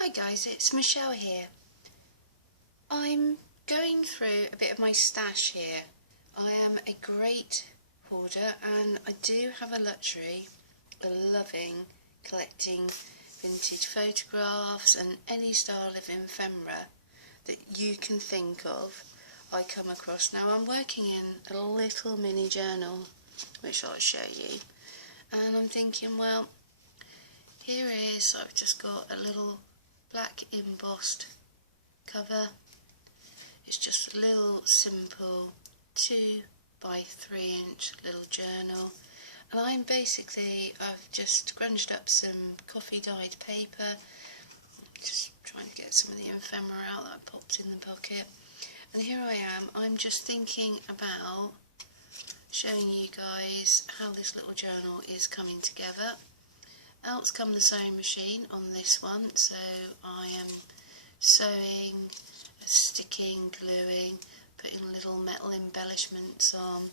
Hi guys, it's Michelle here. I'm going through a bit of my stash here. I am a great hoarder and I do have a luxury of loving collecting vintage photographs and any style of ephemera that you can think of I come across. Now I'm working in a little mini journal which I'll show you, and I'm thinking, well, here is, I've just got a little black embossed cover. It's just a little simple 2 by 3 inch little journal, and I've just scrunched up some coffee dyed paper, just trying to get some of the ephemera out that I popped in the pocket, and here I am. I'm just thinking about showing you guys how this little journal is coming together. Out's come the sewing machine on this one, so I am sewing, sticking, gluing, putting little metal embellishments on.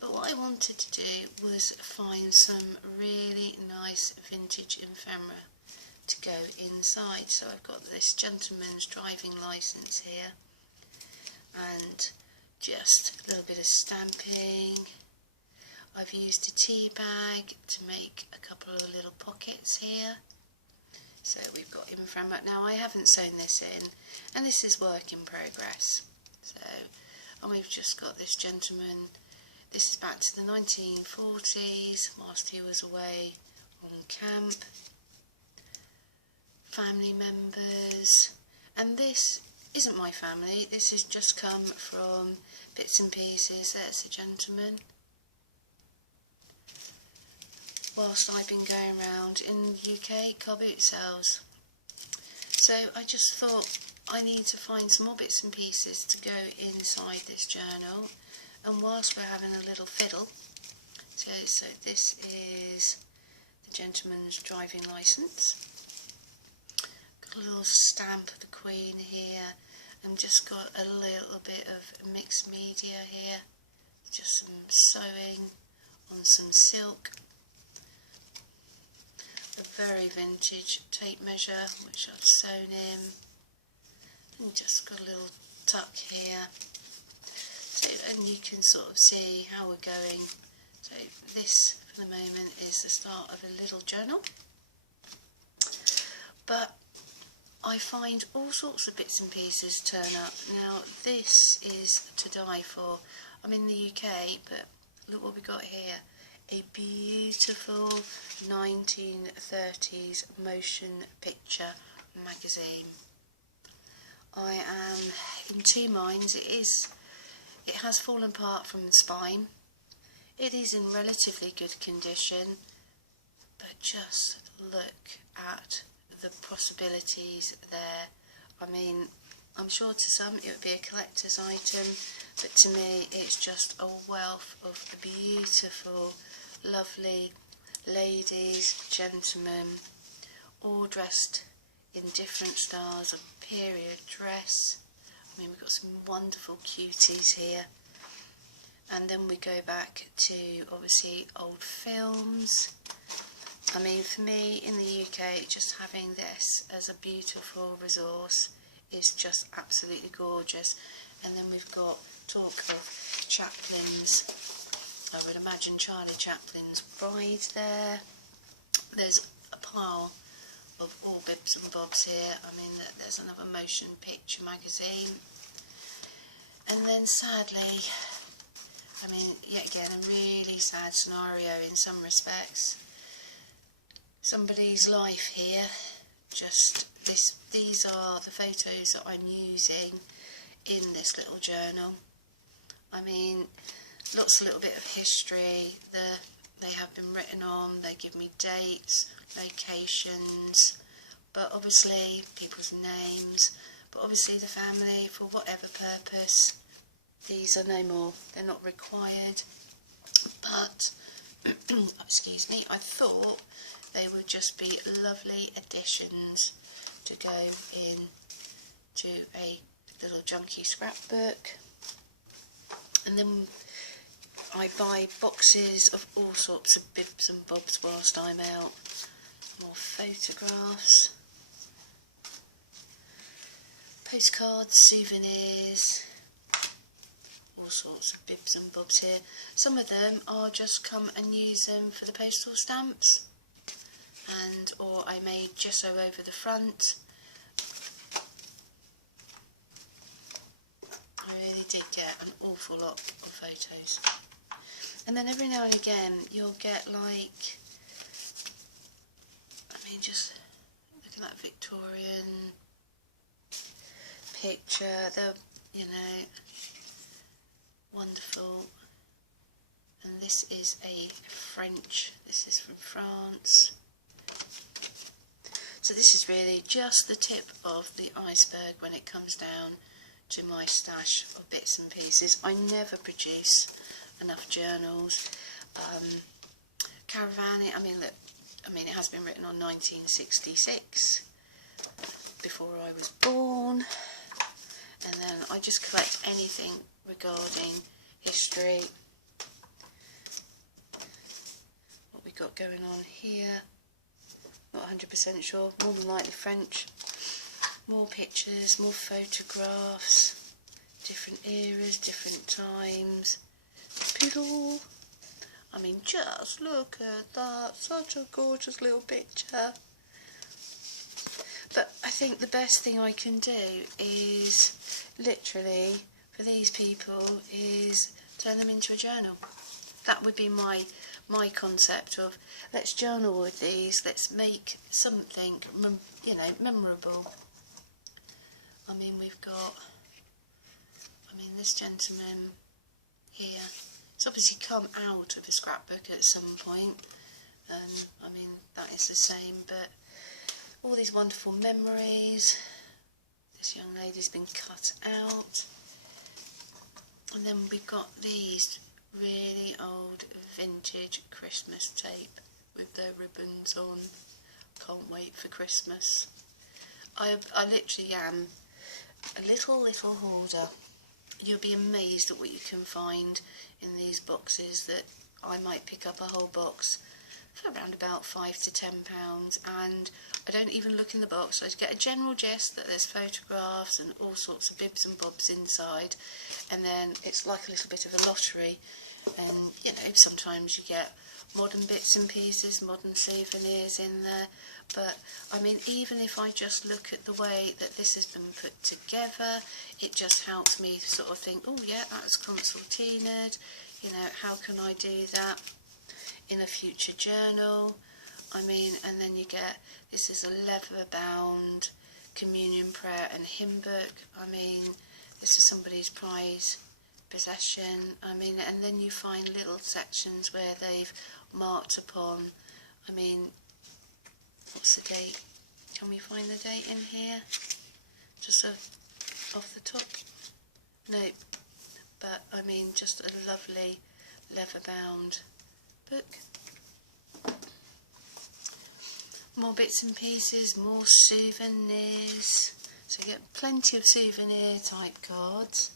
But what I wanted to do was find some really nice vintage ephemera to go inside. So I've got this gentleman's driving licence here, and just a little bit of stamping. I've used a tea bag to make a couple of little pockets here. So we've got ephemera. Now I haven't sewn this in, and this is work in progress. So, and we've just got this gentleman. This is back to the 1940s, whilst he was away on camp. Family members, and this isn't my family. This has just come from bits and pieces. There's a gentleman. Whilst I've been going around in the UK car boot sales. So I just thought I need to find some more bits and pieces to go inside this journal, and whilst we're having a little fiddle, so this is the gentleman's driving licence. Got a little stamp of the Queen here, and just got a little bit of mixed media here, just some sewing on some silk. A very vintage tape measure which I've sewn in, and just got a little tuck here, so, and you can sort of see how we're going. So this for the moment is the start of a little journal, but I find all sorts of bits and pieces turn up. Now this is to die for. I'm in the UK, but look what we got here. A beautiful 1930s motion picture magazine. I am in two minds. It has fallen apart from the spine. It is in relatively good condition, but just look at the possibilities there. I mean, I'm sure to some it would be a collector's item, but to me it's just a wealth of beautiful, lovely ladies, gentlemen, all dressed in different styles of period dress. I mean, we've got some wonderful cuties here, and then we go back to obviously old films. I mean, for me in the UK, just having this as a beautiful resource is just absolutely gorgeous. And then we've got talk of Chaplin's, I would imagine Charlie Chaplin's bride there. There's a pile of all bits and bobs here. I mean, there's another motion picture magazine. And then sadly, I mean, yet again, a really sad scenario in some respects. Somebody's life here. Just this. These are the photos that I'm using in this little journal. I mean, lots, a little bit of history. They have been written on. They give me dates, locations, but obviously people's names. But obviously the family, for whatever purpose, these are no more. They're not required. But excuse me, I thought they would just be lovely additions to go in to a little junky scrapbook. And then I buy boxes of all sorts of bits and bobs whilst I'm out. More photographs. postcards, souvenirs, all sorts of bibs and bobs here. Some of them I'll just come and use them for the postal stamps, and or I made gesso over the front. I really did get an awful lot of photos. And then every now and again you'll get like, I mean, just look at that Victorian picture, they're, you know, wonderful. And this is a French, this is from France. So this is really just the tip of the iceberg when it comes down to my stash of bits and pieces. I never produce enough journals. Caravanning, I mean, look, I mean, it has been written on 1966, before I was born. And then I just collect anything regarding history. What we got going on here, not 100% sure, more than likely French. More pictures, more photographs, different eras, different times. Poodle. I mean, just look at that, such a gorgeous little picture. But I think the best thing I can do is literally, for these people, is turn them into a journal. That would be my concept of, let's journal with these, let's make something, you know, memorable. I mean, we've got, I mean, this gentleman here, it's obviously come out of a scrapbook at some point. I mean, that is the same, but all these wonderful memories. This young lady's been cut out. And then we've got these really old vintage Christmas tape with their ribbons on. Can't wait for Christmas. I literally am a little hoarder. You'll be amazed at what you can find in these boxes, that I might pick up a whole box for around about £5 to £10, and I don't even look in the box. I just get a general gist that there's photographs and all sorts of bibs and bobs inside, and then it's like a little bit of a lottery. And you know, sometimes you get modern bits and pieces, modern souvenirs in there. But I mean, even if I just look at the way that this has been put together, it just helps me sort of think, oh yeah, that's concertinaed, you know, how can I do that in a future journal? I mean, and then you get, this is a leather bound communion prayer and hymn book. I mean, this is somebody's prize possession. I mean, and then you find little sections where they've marked upon, I mean, what's the date? Can we find the date in here? Just off the top? No, but I mean, just a lovely leather bound book. More bits and pieces, more souvenirs. So you get plenty of souvenir type cards.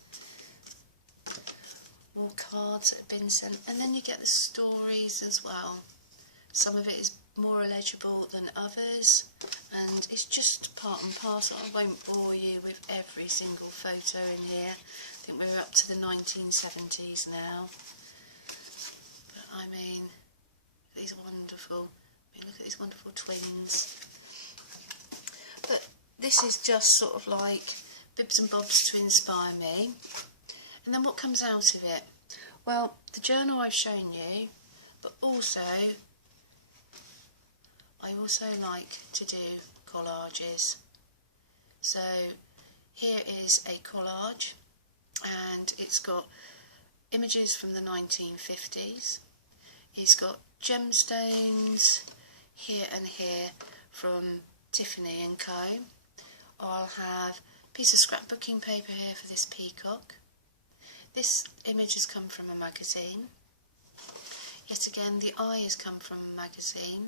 More cards that have been sent, and then you get the stories as well. Some of it is more illegible than others, and it's just part and parcel. I won't bore you with every single photo in here. I think we're up to the 1970s now. But I mean, these are wonderful. I mean, look at these wonderful twins. But this is just sort of like bibs and bobs to inspire me. And then what comes out of it? Well, the journal I've shown you, but also I also like to do collages. So here is a collage, and it's got images from the 1950s. It's got gemstones here and here from Tiffany & Co. I'll have a piece of scrapbooking paper here for this peacock. This image has come from a magazine. Yet again, the eye has come from a magazine.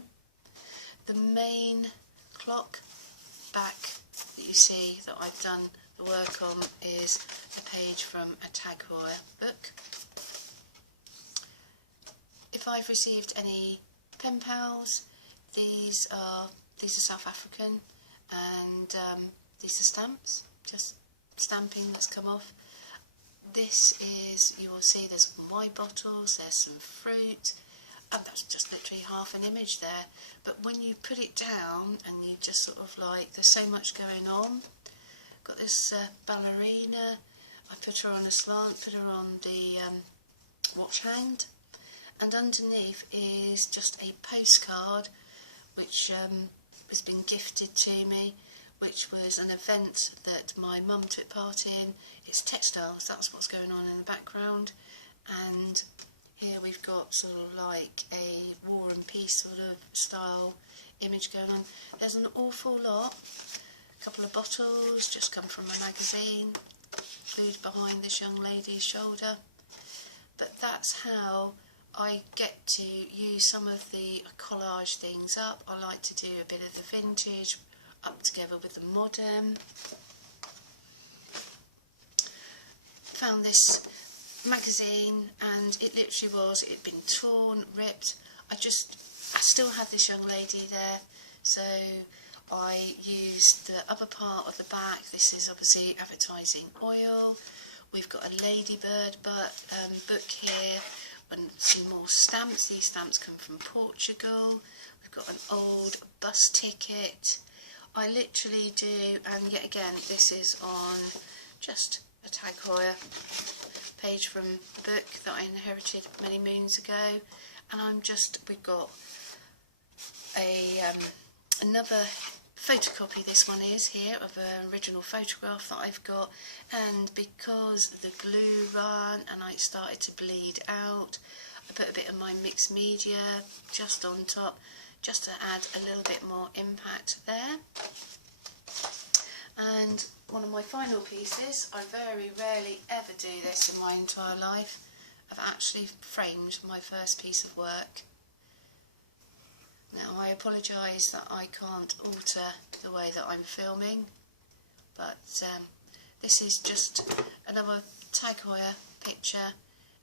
The main clock back that you see that I've done the work on is a page from a Tagore book. If I've received any pen pals, these are South African, and these are stamps, just stamping that's come off. This is, you will see there's wine bottles, there's some fruit, and that's just literally half an image there. But when you put it down and you just sort of like, there's so much going on. Got this ballerina, I put her on a slant, put her on the watch hand, and underneath is just a postcard which has been gifted to me, which was an event that my mum took part in. It's textiles, that's what's going on in the background, and here we've got sort of like a war and peace sort of style image going on. There's an awful lot. A couple of bottles just come from a magazine, glued behind this young lady's shoulder. But that's how I get to use some of the collage things up. I like to do a bit of the vintage up together with the modern. Found this magazine and it literally was, it'd been torn, ripped. I still had this young lady there, so I used the upper part of the back. This is obviously advertising oil. We've got a ladybird book here and some more stamps. These stamps come from Portugal. We've got an old bus ticket. I literally do, and yet again this is on just a Tag Heuer page from a book that I inherited many moons ago, and we've got another photocopy, this one is here, of an original photograph that I've got, and because the glue ran and it started to bleed out, I put a bit of my mixed media just on top, just to add a little bit more impact there. And one of my final pieces, I very rarely ever do this in my entire life, I've actually framed my first piece of work. Now I apologise that I can't alter the way that I'm filming, but this is just another Tag Heuer picture,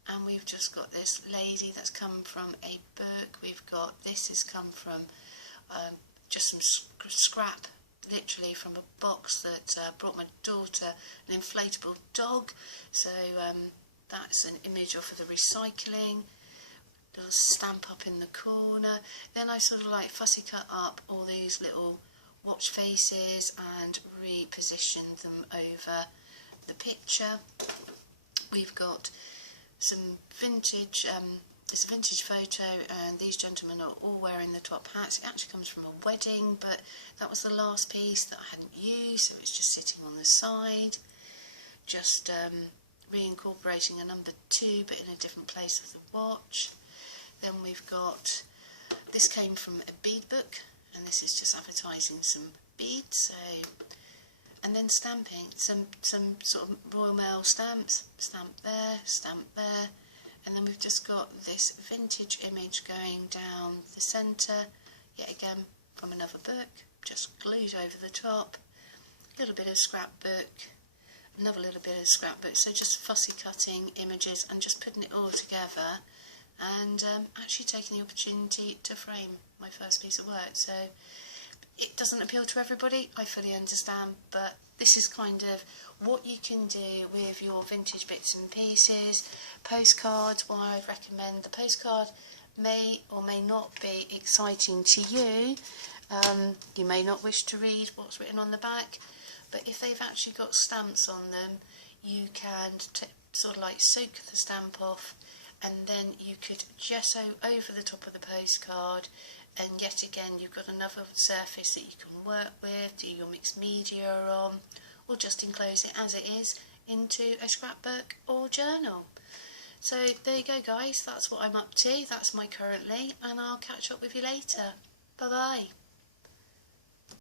and we've just got this lady that's come from a book. We've got, this has come from just some scrap, literally from a box that brought my daughter an inflatable dog, so that's an image of the recycling. Little stamp up in the corner. Then I sort of like fussy cut up all these little watch faces and repositioned them over the picture. We've got some vintage, it's a vintage photo, and these gentlemen are all wearing the top hats. It actually comes from a wedding, but that was the last piece that I hadn't used, so it's just sitting on the side. Just reincorporating a number 2 but in a different place of the watch. Then we've got, this came from a bead book, and this is just advertising some beads. So, and then stamping, some sort of Royal Mail stamps, stamp there, and then we've just got this vintage image going down the centre, yet again from another book, just glued over the top, a little bit of scrapbook, another little bit of scrapbook, so just fussy cutting images and just putting it all together, and actually taking the opportunity to frame my first piece of work. So it doesn't appeal to everybody, I fully understand, but this is kind of what you can do with your vintage bits and pieces. Postcards, why I'd recommend the postcard may or may not be exciting to you. You may not wish to read what's written on the back, but if they've actually got stamps on them, you can sort of like soak the stamp off, and then you could gesso over the top of the postcard, and yet again you've got another surface that you can work with, do your mixed media on, or just enclose it as it is into a scrapbook or journal. So there you go guys, that's what I'm up to, that's my currently, and I'll catch up with you later. Bye bye.